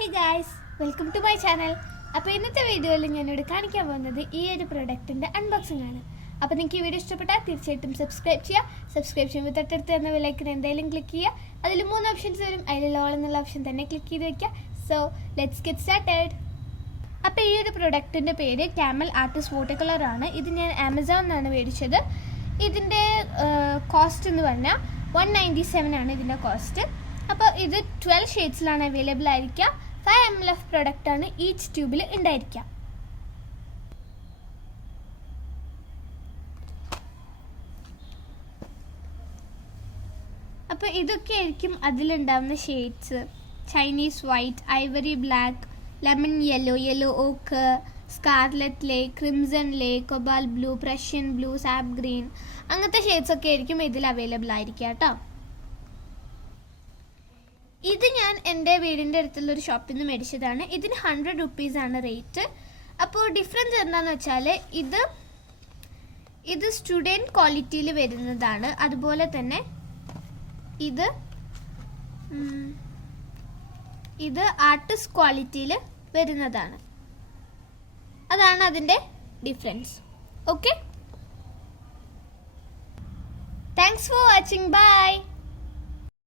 Hey guys, welcome to my channel. അപ്പോൾ ഇന്നത്തെ വീഡിയോയിൽ ഞാനിവിടെ കാണിക്കാൻ പോകുന്നത് ഈ ഒരു പ്രൊഡക്റ്റിൻ്റെ അൺബോക്സിംഗ് ആണ്. അപ്പോൾ നിങ്ങൾക്ക് ഈ വീഡിയോ ഇഷ്ടപ്പെട്ടാൽ തീർച്ചയായിട്ടും സബ്സ്ക്രൈബ് ചെയ്യുമ്പോൾ തൊട്ടടുത്ത് തന്ന ബെല്ലൈക്കൺ എന്തായാലും ക്ലിക്ക് ചെയ്യുക. അതിൽ 3 ഓപ്ഷൻസ് വരും, അതിൽ ഓൾ എന്നുള്ള ഓപ്ഷൻ തന്നെ ക്ലിക്ക് ചെയ്ത് വെക്കുക. So let's get started. അപ്പോൾ ഈ ഒരു പ്രൊഡക്റ്റിൻ്റെ പേര് ക്യാമൽ ആർട്ടിസ്റ്റ് വാട്ടർ കളർ ആണ്. ഇത് ഞാൻ ആമസോണിൽ നിന്നാണ് മേടിച്ചത്. ഇതിൻ്റെ കോസ്റ്റ് എന്ന് പറഞ്ഞാൽ 197 ആണ് ഇതിൻ്റെ കോസ്റ്റ്. അപ്പോൾ ഇത് 12 ഷെയ്ഡ്സിലാണ് അവൈലബിൾ ആയിരിക്കുക. 5 ml പ്രൊഡക്റ്റാണ് ഈച്ച് ട്യൂബിൽ ഉണ്ടായിരിക്കുക. അപ്പോൾ ഇതൊക്കെ ആയിരിക്കും അതിലുണ്ടാവുന്ന shades: Chinese white, ivory black, lemon yellow, yellow ഓക്ക്, scarlet lake, crimson lake, cobalt blue, Prussian blue, sap green, അങ്ങനത്തെ ഷെയ്ഡ്സ് ഒക്കെ ആയിരിക്കും ഇതിൽ അവൈലബിൾ ആയിരിക്കുക കേട്ടോ. ഇത് ഞാൻ എൻ്റെ വീടിൻ്റെ അടുത്തുള്ള ഒരു ഷോപ്പിൽ നിന്ന് മേടിച്ചതാണ്. ഇതിന് 100 റുപ്പീസാണ് റേറ്റ്. അപ്പോൾ ഡിഫറൻസ് എന്താണെന്ന് വെച്ചാൽ ഇത് സ്റ്റുഡൻറ്റ് ക്വാളിറ്റിയിൽ വരുന്നതാണ്. അതുപോലെ തന്നെ ഇത് ആർട്ടിസ്റ്റ് ക്വാളിറ്റിയിൽ വരുന്നതാണ്. അതാണ് അതിൻ്റെ difference. Okay, thanks for watching. By.